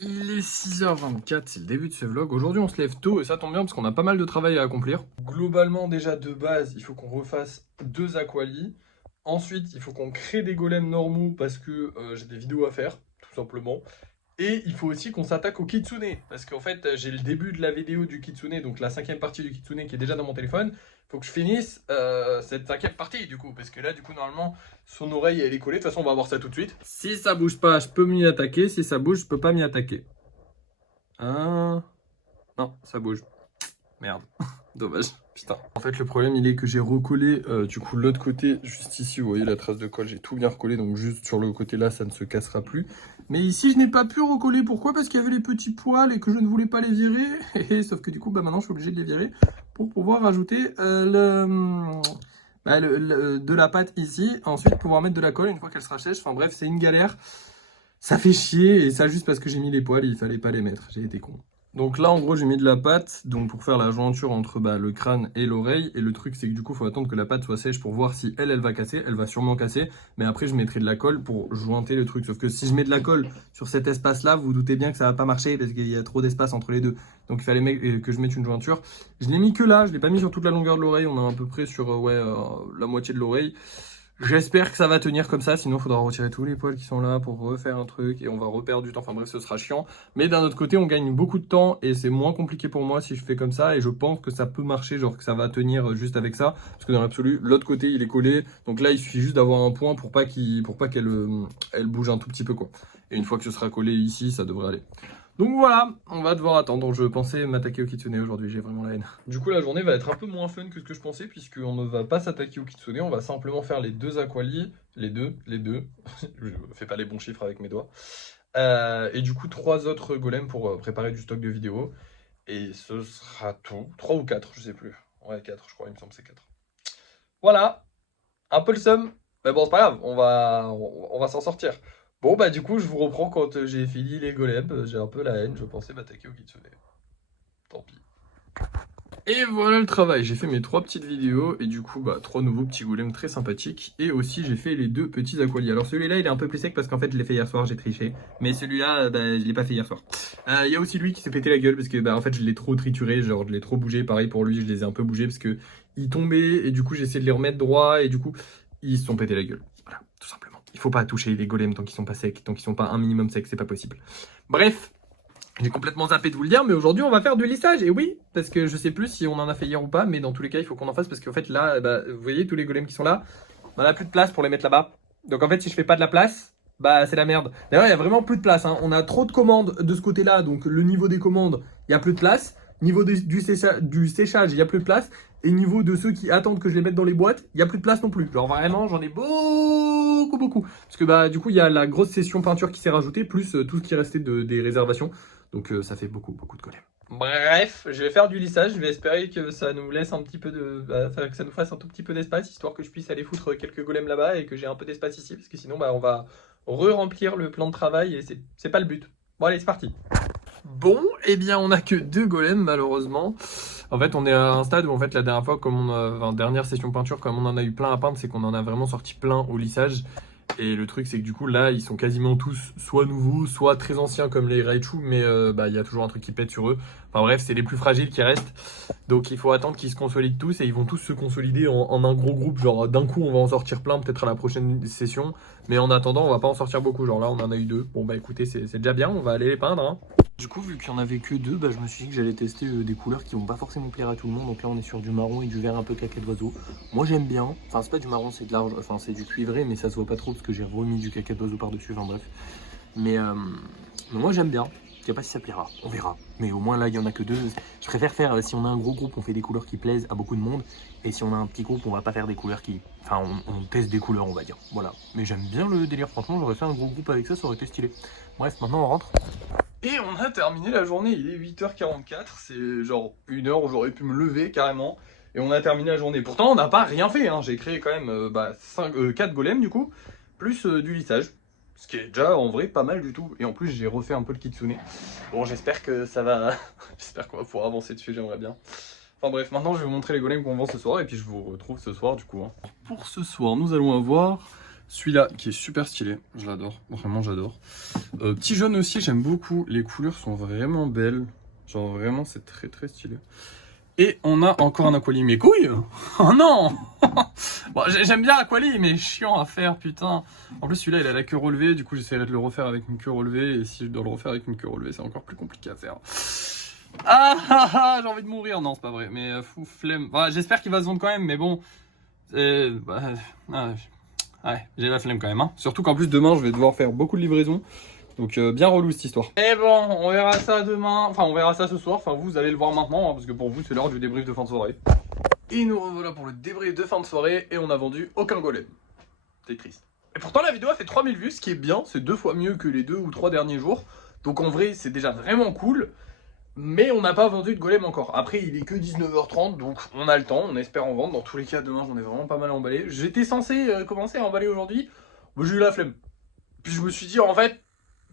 Il est 6h24, c'est le début de ce vlog. Aujourd'hui, on se lève tôt et ça tombe bien parce qu'on a pas mal de travail à accomplir. Globalement, déjà de base, il faut qu'on refasse 2 aqualis. Ensuite, il faut qu'on crée des golems normaux parce que j'ai des vidéos à faire, tout simplement. Et il faut aussi qu'on s'attaque au kitsune. Parce qu'en fait, j'ai le début de la vidéo du kitsune, donc la 5e partie du kitsune qui est déjà dans mon téléphone. Il faut que je finisse cette 5e partie du coup. Parce que là, du coup, normalement, son oreille elle est collée. De toute façon, on va voir ça tout de suite. Si ça bouge pas, je peux m'y attaquer. Si ça bouge, je peux pas m'y attaquer. Hein? Non, ça bouge. Merde. Dommage. Putain. En fait, le problème, il est que j'ai recollé du coup l'autre côté, juste ici, vous voyez la trace de colle, j'ai tout bien recollé, donc juste sur le côté là, ça ne se cassera plus. Mais ici, je n'ai pas pu recoller. Pourquoi? Parce qu'il y avait les petits poils et que je ne voulais pas les virer. Sauf que du coup, bah, maintenant, je suis obligé de les virer pour pouvoir rajouter de la pâte ici. Ensuite, pouvoir mettre de la colle une fois qu'elle sera sèche. Enfin bref, c'est une galère. Ça fait chier, et ça juste parce que j'ai mis les poils, il fallait pas les mettre, j'ai été con. Donc là, en gros, j'ai mis de la pâte donc pour faire la jointure entre le crâne et l'oreille. Et le truc, c'est que du coup, il faut attendre que la pâte soit sèche pour voir si elle va casser. Elle va sûrement casser. Mais après, je mettrai de la colle pour jointer le truc. Sauf que si je mets de la colle sur cet espace-là, vous vous doutez bien que ça va pas marcher parce qu'il y a trop d'espace entre les deux. Donc il fallait que je mette une jointure. Je l'ai mis que là, je l'ai pas mis sur toute la longueur de l'oreille. On est à peu près sur la moitié de l'oreille. J'espère que ça va tenir comme ça, sinon il faudra retirer tous les poils qui sont là pour refaire un truc et on va reperdre du temps. Enfin bref, ce sera chiant. Mais d'un autre côté, on gagne beaucoup de temps et c'est moins compliqué pour moi si je fais comme ça. Et je pense que ça peut marcher, genre que ça va tenir juste avec ça. Parce que dans l'absolu, l'autre côté il est collé. Donc là, il suffit juste d'avoir un point pour pas qu'elle bouge un tout petit peu quoi. Et une fois que ce sera collé ici, ça devrait aller. Donc voilà, on va devoir attendre. Je pensais m'attaquer au kitsune aujourd'hui, j'ai vraiment la haine. Du coup, la journée va être un peu moins fun que ce que je pensais, puisqu'on ne va pas s'attaquer au kitsune, on va simplement faire les 2 aqualis, les deux, je fais pas les bons chiffres avec mes doigts, et du coup 3 autres golems pour préparer du stock de vidéos, et ce sera tout, 3 ou 4, je sais plus, ouais 4 je crois, il me semble que c'est 4. Voilà, un peu le seum, mais bon c'est pas grave, on va s'en sortir. Bon bah du coup je vous reprends quand j'ai fini les golems, j'ai un peu la haine, je pensais m'attaquer au kitsune. Tant pis. Et voilà le travail, j'ai fait mes 3 petites vidéos et du coup 3 nouveaux petits golems très sympathiques. Et aussi j'ai fait les 2 petits aqualis. Alors celui-là il est un peu plus sec parce qu'en fait je l'ai fait hier soir, j'ai triché. Mais celui-là je l'ai pas fait hier soir. Il y a aussi lui qui s'est pété la gueule parce que en fait je l'ai trop trituré, genre je l'ai trop bougé. Pareil pour lui, je les ai un peu bougés parce que ils tombaient et du coup j'ai essayé de les remettre droit et du coup ils se sont pété la gueule. Voilà, tout simplement. Il faut pas toucher les golems tant qu'ils sont pas secs, tant qu'ils sont pas un minimum secs, c'est pas possible. Bref. J'ai complètement zappé de vous le dire, mais aujourd'hui on va faire du lissage. Et oui, parce que je sais plus si on en a fait hier ou pas, mais dans tous les cas il faut qu'on en fasse parce qu'en fait là, vous voyez tous les golems qui sont là, on a plus de place pour les mettre là-bas. Donc en fait si je fais pas de la place, c'est la merde. D'ailleurs il y a vraiment plus de place, hein. On a trop de commandes de ce côté-là, donc le niveau des commandes, il y a plus de place. Niveau du séchage, il y a plus de place. Et niveau de ceux qui attendent que je les mette dans les boîtes, il y a plus de place non plus. Genre vraiment j'en ai beaucoup. Parce que du coup il y a la grosse session peinture qui s'est rajoutée, plus tout ce qui restait des réservations. Donc ça fait beaucoup de golems. Bref, je vais faire du lissage, je vais espérer que ça nous laisse un petit peu que ça nous fasse un tout petit peu d'espace, histoire que je puisse aller foutre quelques golems là-bas et que j'ai un peu d'espace ici, parce que sinon on va re-remplir le plan de travail et c'est pas le but. Bon allez, c'est parti. Bon, eh bien on a que 2 golems malheureusement. En fait on est à un stade où en fait la dernière fois, dernière session peinture, comme on en a eu plein à peindre, c'est qu'on en a vraiment sorti plein au lissage. Et le truc c'est que du coup là ils sont quasiment tous soit nouveaux, soit très anciens comme les Raichu, mais il y a toujours un truc qui pète sur eux. Enfin bref, c'est les plus fragiles qui restent. Donc il faut attendre qu'ils se consolident tous et ils vont tous se consolider en un gros groupe. Genre d'un coup on va en sortir plein peut-être à la prochaine session. Mais en attendant on va pas en sortir beaucoup. Genre là on en a eu 2. Bon écoutez c'est déjà bien, on va aller les peindre hein. Du coup, vu qu'il n'y en avait que 2, je me suis dit que j'allais tester des couleurs qui vont pas forcément plaire à tout le monde. Donc là, on est sur du marron et du vert un peu caca d'oiseau. Moi, j'aime bien. Enfin, c'est pas du marron, c'est de l'argent. Enfin, c'est du cuivré, mais ça se voit pas trop parce que j'ai remis du caca d'oiseau par-dessus. Enfin, bref. Mais moi, j'aime bien. Je sais pas si ça plaira. On verra. Mais au moins, là, il y en a que 2. Je préfère faire, si on a un gros groupe, on fait des couleurs qui plaisent à beaucoup de monde. Et si on a un petit groupe, on va pas faire des couleurs qui... Enfin, on teste des couleurs, on va dire. Voilà. Mais j'aime bien le délire. Franchement, j'aurais fait un gros groupe avec ça, ça aurait été stylé. Bref, maintenant, on rentre. Et on a terminé la journée, il est 8h44, c'est genre 1h où j'aurais pu me lever carrément. Et on a terminé la journée. Pourtant on n'a pas rien fait, hein. J'ai créé quand même 4 golems du coup, plus du lissage. Ce qui est déjà en vrai pas mal du tout. Et en plus j'ai refait un peu le kitsune. Bon j'espère que ça va... j'espère qu'on va pouvoir avancer dessus, j'aimerais bien. Enfin bref, maintenant je vais vous montrer les golems qu'on vend ce soir et puis je vous retrouve ce soir du coup. Hein. Pour ce soir nous allons avoir Celui-là qui est super stylé, je l'adore, vraiment j'adore. Petit jaune aussi, j'aime beaucoup, les couleurs sont vraiment belles. Genre vraiment c'est très très stylé. Et on a encore un Aquali, mes couilles. Oh non. Bon, j'aime bien Aquali, mais chiant à faire, putain. En plus, celui-là, il a la queue relevée, du coup, j'essaierai de le refaire avec une queue relevée. Et si je dois le refaire avec une queue relevée, c'est encore plus compliqué à faire. J'ai envie de mourir. Non, c'est pas vrai, mais fou, flemme. Bah, j'espère qu'il va se vendre quand même, mais bon. Ouais, j'ai la flemme quand même. Hein. Surtout qu'en plus, demain, je vais devoir faire beaucoup de livraisons. Donc bien relou cette histoire. Et bon, on verra ça demain, enfin on verra ça ce soir, enfin vous allez le voir maintenant, hein, parce que pour vous c'est l'heure du débrief de fin de soirée. Et nous revoilà pour le débrief de fin de soirée, et on a vendu aucun golem. C'est triste. Et pourtant la vidéo a fait 3000 vues, ce qui est bien, c'est 2 fois mieux que les 2 ou 3 derniers jours. Donc en vrai c'est déjà vraiment cool, mais on n'a pas vendu de golem encore. Après il est que 19h30, donc on a le temps, on espère en vendre. Dans tous les cas demain j'en ai vraiment pas mal emballé. J'étais censé commencer à emballer aujourd'hui, mais j'ai eu la flemme. Puis je me suis dit en fait,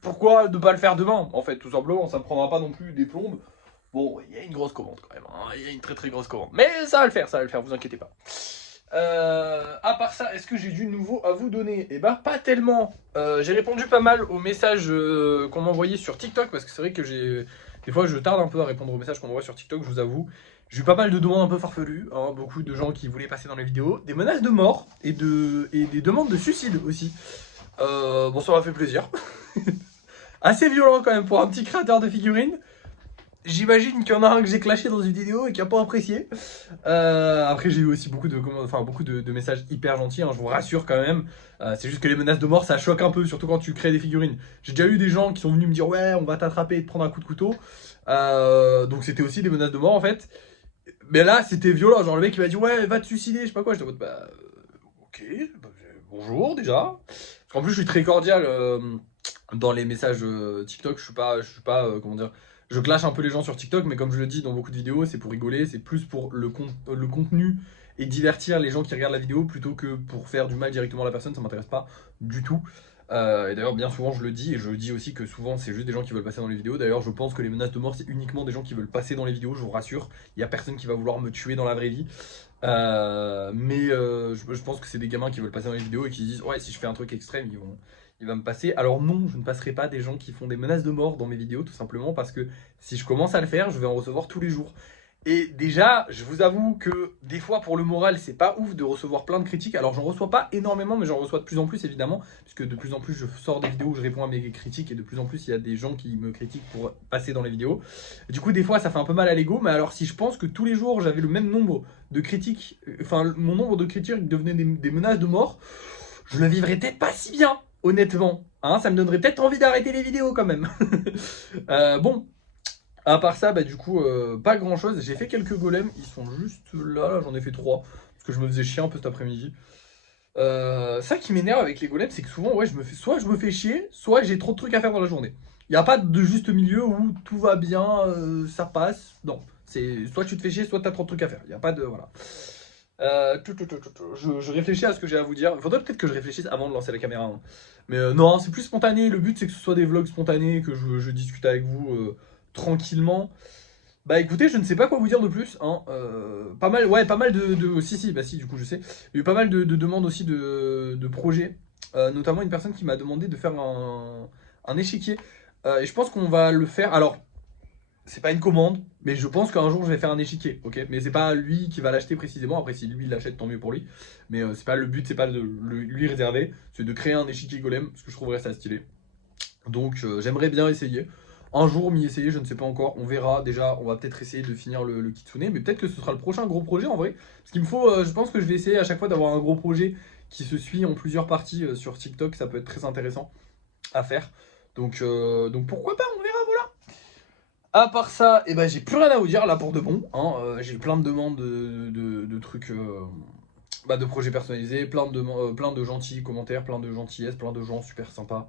pourquoi ne pas le faire demain? En fait, tout simplement, ça ne prendra pas non plus des plombes. Bon, il y a une grosse commande quand même, hein. Il y a une très très grosse commande. Mais ça va le faire, vous inquiétez pas. À part ça, est-ce que j'ai du nouveau à vous donner? Eh bah, pas tellement. J'ai répondu pas mal aux messages qu'on m'envoyait sur TikTok, parce que c'est vrai que des fois, je tarde un peu à répondre aux messages qu'on m'envoie sur TikTok, je vous avoue. J'ai eu pas mal de demandes un peu farfelues, hein, beaucoup de gens qui voulaient passer dans les vidéos, des menaces de mort et des demandes de suicide aussi. Bon, ça m'a fait plaisir. Assez violent quand même pour un petit créateur de figurines. J'imagine qu'il y en a un que j'ai clashé dans une vidéo et qui a pas apprécié. Après j'ai eu aussi beaucoup de messages hyper gentils, hein, je vous rassure quand même. C'est juste que les menaces de mort ça choque un peu, surtout quand tu crées des figurines. J'ai déjà eu des gens qui sont venus me dire ouais on va t'attraper et te prendre un coup de couteau. Donc c'était aussi des menaces de mort en fait. Mais là c'était violent, genre le mec il m'a dit ouais va te suicider, je sais pas quoi. J'étais en mode bah ok, bah, bonjour déjà. Parce qu'en plus je suis très cordial. Dans les messages TikTok, je suis pas comment dire, je clash un peu les gens sur TikTok, mais comme je le dis dans beaucoup de vidéos, c'est pour rigoler, c'est plus pour le contenu et divertir les gens qui regardent la vidéo plutôt que pour faire du mal directement à la personne, ça m'intéresse pas du tout. Et d'ailleurs, bien souvent, je le dis, et je dis aussi que souvent, c'est juste des gens qui veulent passer dans les vidéos. D'ailleurs, je pense que les menaces de mort, c'est uniquement des gens qui veulent passer dans les vidéos, je vous rassure. Il n'y a personne qui va vouloir me tuer dans la vraie vie. Je pense que c'est des gamins qui veulent passer dans les vidéos et qui disent ouais, si je fais un truc extrême, il va me passer. Alors non, je ne passerai pas des gens qui font des menaces de mort dans mes vidéos, tout simplement parce que si je commence à le faire, je vais en recevoir tous les jours. Et déjà, je vous avoue que des fois pour le moral, c'est pas ouf de recevoir plein de critiques. Alors j'en reçois pas énormément, mais j'en reçois de plus en plus évidemment, puisque de plus en plus je sors des vidéos où je réponds à mes critiques et de plus en plus il y a des gens qui me critiquent pour passer dans les vidéos. Du coup des fois ça fait un peu mal à l'ego, mais alors si je pense que tous les jours j'avais le même nombre de critiques, enfin mon nombre de critiques devenait des menaces de mort, je le vivrais peut-être pas si bien, honnêtement. Hein, ça me donnerait peut-être envie d'arrêter les vidéos quand même. Bon. À part ça, bah du coup, pas grand chose. J'ai fait quelques golems, ils sont juste là, j'en ai fait 3. Parce que je me faisais chier un peu cet après-midi. Ça qui m'énerve avec les golems, c'est que souvent, ouais, soit je me fais chier, soit j'ai trop de trucs à faire dans la journée. Il n'y a pas de juste milieu où tout va bien, ça passe. Non, c'est soit tu te fais chier, soit tu as trop de trucs à faire. Il n'y a pas de. Voilà. Je réfléchis à ce que j'ai à vous dire. Il faudrait peut-être que je réfléchisse avant de lancer la caméra. Hein. Mais non, c'est plus spontané. Le but, c'est que ce soit des vlogs spontanés, que je discute avec vous tranquillement. Bah écoutez, je ne sais pas quoi vous dire de plus. Hein. Pas mal, ouais, pas mal de. Si, bah si, du coup, je sais. Il y a eu pas mal de demandes aussi de projets. Notamment une personne qui m'a demandé de faire un échiquier. Et je pense qu'on va le faire. Alors, c'est pas une commande, mais je pense qu'un jour je vais faire un échiquier, ok. Mais c'est pas lui qui va l'acheter précisément. Après, si lui l'achète, tant mieux pour lui. Mais c'est pas le but, c'est pas de lui réserver, c'est de créer un échiquier golem, parce que je trouverais ça stylé. Donc j'aimerais bien essayer. Un jour m'y essayer, je ne sais pas encore. On verra. Déjà, on va peut-être essayer de finir le kitsune, mais peut-être que ce sera le prochain gros projet en vrai. Parce qu'il me faut, je pense que je vais essayer à chaque fois d'avoir un gros projet qui se suit en plusieurs parties sur TikTok. Ça peut être très intéressant à faire. Donc pourquoi pas, on verra, voilà. À part ça, eh ben, j'ai plus rien à vous dire là pour de bon. Hein. J'ai plein de demandes de trucs, de projets personnalisés, plein de gentils commentaires, plein de gentillesses, plein de gens super sympas.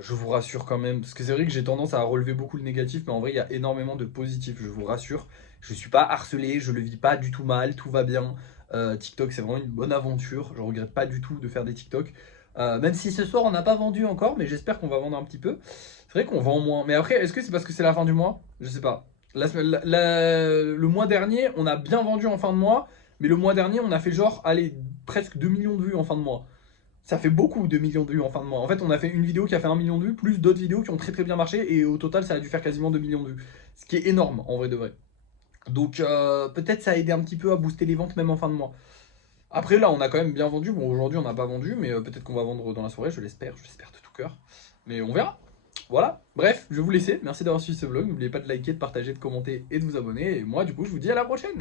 Je vous rassure quand même, parce que c'est vrai que j'ai tendance à relever beaucoup le négatif, mais en vrai il y a énormément de positifs, je vous rassure. Je suis pas harcelé, je le vis pas du tout mal, tout va bien. TikTok c'est vraiment une bonne aventure, je regrette pas du tout de faire des TikTok. Même si ce soir on n'a pas vendu encore, mais j'espère qu'on va vendre un petit peu. C'est vrai qu'on vend moins. Mais après, est-ce que c'est parce que c'est la fin du mois? Je sais pas. Le mois dernier, on a bien vendu en fin de mois, mais le mois dernier, on a fait genre, allez, presque 2 millions de vues en fin de mois. Ça fait beaucoup de millions de vues en fin de mois. En fait, on a fait une vidéo qui a fait 1 million de vues, plus d'autres vidéos qui ont très très bien marché, et au total, ça a dû faire quasiment 2 millions de vues. Ce qui est énorme, en vrai de vrai. Donc, peut-être ça a aidé un petit peu à booster les ventes, même en fin de mois. Après, là, on a quand même bien vendu. Bon, aujourd'hui, on n'a pas vendu, mais peut-être qu'on va vendre dans la soirée, je l'espère de tout cœur. Mais on verra. Voilà. Bref, je vais vous laisser. Merci d'avoir suivi ce vlog. N'oubliez pas de liker, de partager, de commenter et de vous abonner. Et moi, du coup, je vous dis à la prochaine.